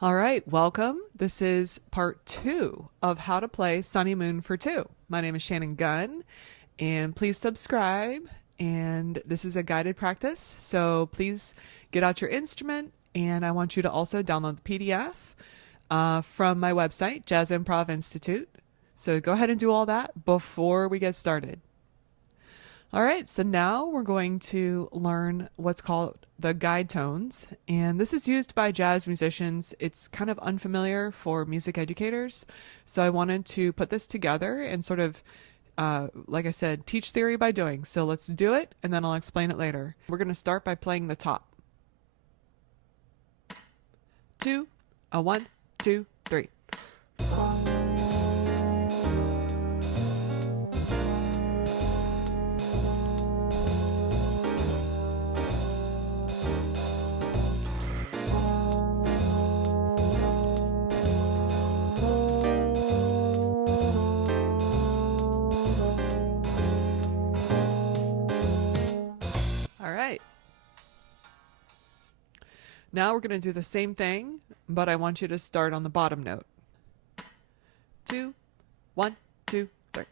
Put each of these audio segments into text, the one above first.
All right, welcome. This is part 2 of how to play Sonnymoon for 2. My name is Shannon Gunn, and please subscribe. And this is a guided practice, so please get out your instrument, and I want you to also download the PDF from my website, Jazz Improv Institute. So go ahead and do all that before we get started. All right, so now we're going to learn what's called the guide tones, and this is used by jazz musicians. It's kind of unfamiliar for music educators, so I wanted to put this together and sort of, like I said, teach theory by doing. So let's do it, and then I'll explain it later. We're going to start by playing the top. 2, 1, 2, 3. Now we're going to do the same thing, but I want you to start on the bottom note. 2, 1, 2, 3.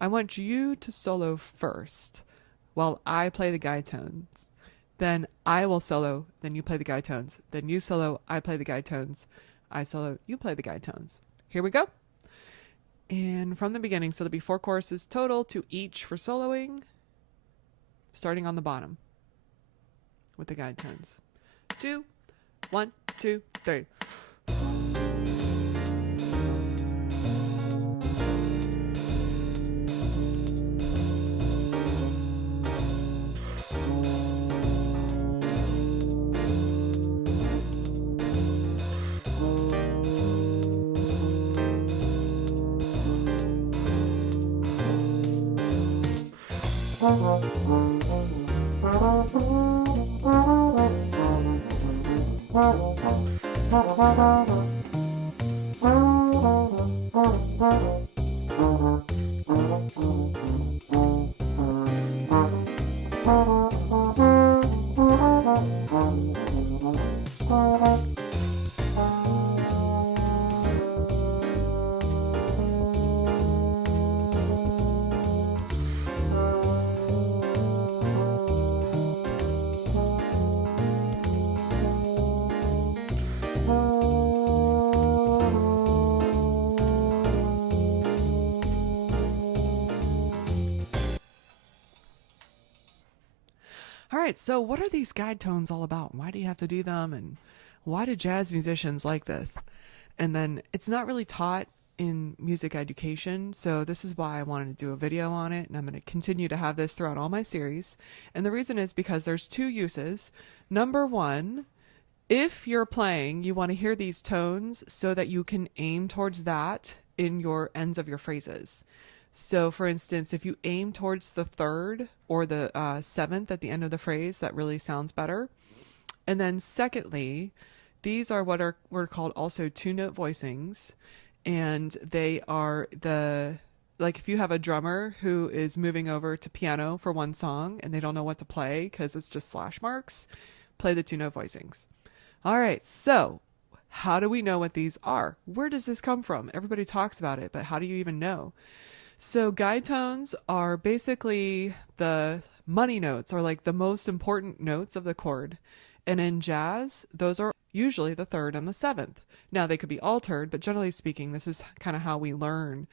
I want you to solo first while I play the guide tones. Then I will solo, then you play the guide tones. Then you solo, I play the guide tones. I solo, you play the guide tones. Here we go. And from the beginning, so there'll be 4 choruses total, 2 each for soloing, starting on the bottom with the guide tones. 2, 1, 2, 3. All right, so what are these guide tones all about? Why do you have to do them? And why do jazz musicians like this? And then it's not really taught in music education, so this is why I wanted to do a video on it, and I'm going to continue to have this throughout all my series. And the reason is because there's 2 uses. Number 1, if you're playing, you want to hear these tones so that you can aim towards that in your ends of your phrases. So for instance, if you aim towards the 3rd or the 7th at the end of the phrase, that really sounds better. And then secondly, these are what are called also 2-note voicings, and they are like if you have a drummer who is moving over to piano for one song and they don't know what to play because it's just slash marks, play the 2-note voicings. All right, so how do we know what these are? Where does this come from? Everybody talks about it, but how do you even know? So guide tones are basically the money notes, or like the most important notes of the chord. And in jazz, those are usually the 3rd and the 7th. Now they could be altered, but generally speaking, this is kind of how we learn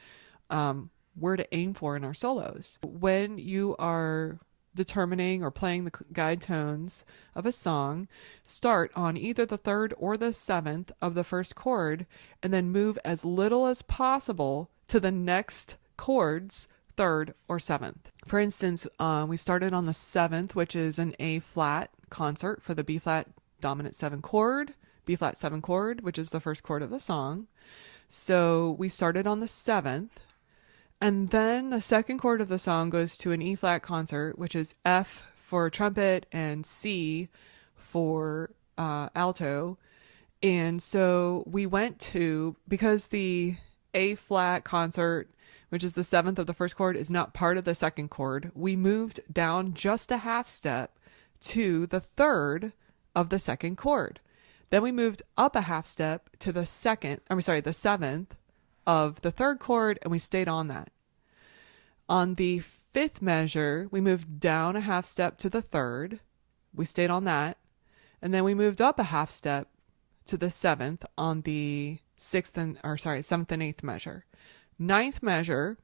where to aim for in our solos. When you are determining or playing the guide tones of a song, start on either the 3rd or the 7th of the first chord, and then move as little as possible to the next chords, 3rd or 7th. For instance, we started on the 7th, which is an A flat concert for the B flat dominant 7 chord, B flat 7 chord, which is the first chord of the song. So we started on the 7th, and then the second chord of the song goes to an E flat concert, which is F for trumpet and C for alto. And so we went to, because the A flat concert, which is the 7th of the first chord, is not part of the second chord, we moved down just a half step to the 3rd of the second chord. Then we moved up a half step to the 7th of the 3rd chord, and we stayed on that. On the 5th measure, we moved down a half step to the 3rd. We stayed on that. And then we moved up a half step to the 7th on the 7th and 8th measure. 9th measure,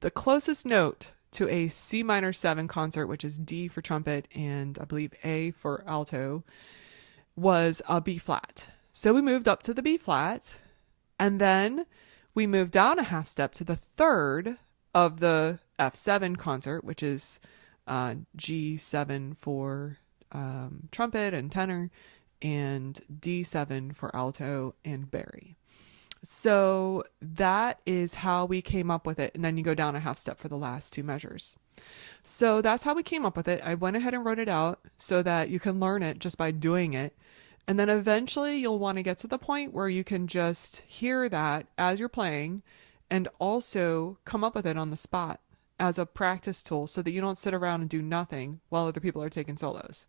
the closest note to a C minor 7 concert, which is D for trumpet and I believe A for alto, was a B flat. So we moved up to the B flat, and then we moved down a half step to the 3rd of the F7 concert, which is G7 for trumpet and tenor, and D7 for alto and bari. So that is how we came up with it. And then you go down a half step for the last 2 measures. So that's how we came up with it. I went ahead and wrote it out so that you can learn it just by doing it. And then eventually you'll want to get to the point where you can just hear that as you're playing and also come up with it on the spot as a practice tool so that you don't sit around and do nothing while other people are taking solos.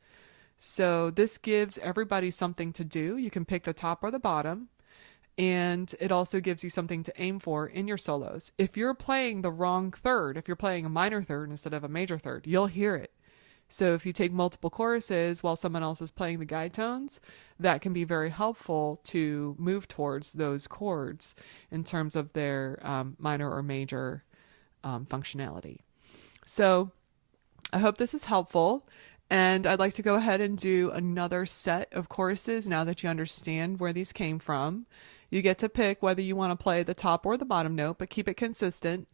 So this gives everybody something to do. You can pick the top or the bottom, and it also gives you something to aim for in your solos. If you're playing the wrong third, if you're playing a minor third instead of a major third, you'll hear it. So if you take multiple choruses while someone else is playing the guide tones, that can be very helpful to move towards those chords in terms of their minor or major functionality. So I hope this is helpful. And I'd like to go ahead and do another set of choruses now that you understand where these came from. You get to pick whether you want to play the top or the bottom note, but keep it consistent.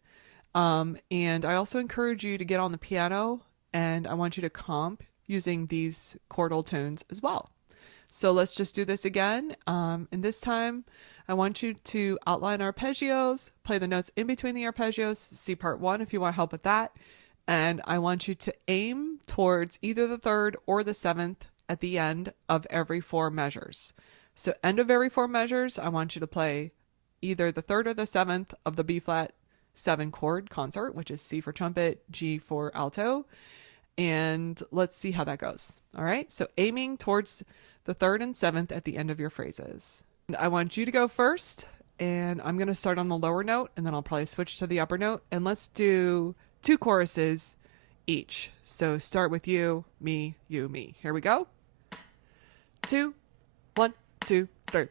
And I also encourage you to get on the piano, and I want you to comp using these chordal tones as well. So let's just do this again. And this time, I want you to outline arpeggios, play the notes in between the arpeggios, see part 1 if you want help with that. And I want you to aim towards either the 3rd or the 7th at the end of every 4 measures. So end of every 4 measures, I want you to play either the 3rd or the 7th of the B flat 7 chord concert, which is C for trumpet, G for alto. And let's see how that goes. All right. So aiming towards the 3rd and 7th at the end of your phrases. And I want you to go first, and I'm going to start on the lower note, and then I'll probably switch to the upper note. And let's do 2 choruses each. So start with you, me, you, me. Here we go. 2, 1, 2, 3.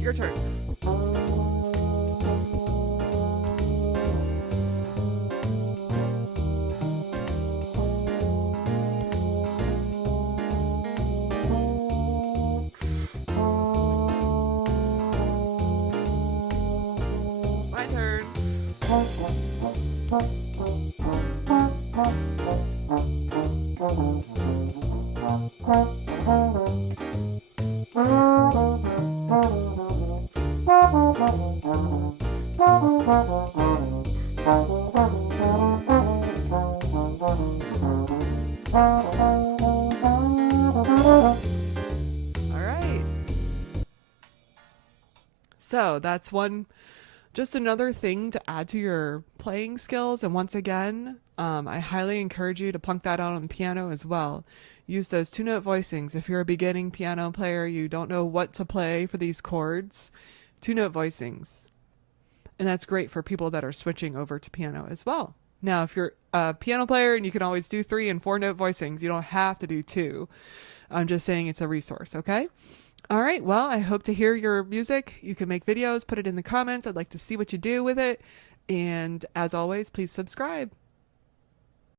Your turn. My turn. All right. So that's just another thing to add to your playing skills. And once again, I highly encourage you to plunk that out on the piano as well. use those 2-note voicings. If you're a beginning piano player, you don't know what to play for these chords, 2-note voicings. And that's great for people that are switching over to piano as well. Now, if you're a piano player and you can always do 3 and 4-note voicings, you don't have to do 2. I'm just saying it's a resource, okay? All right, well, I hope to hear your music. You can make videos, put it in the comments. I'd like to see what you do with it. And as always, please subscribe.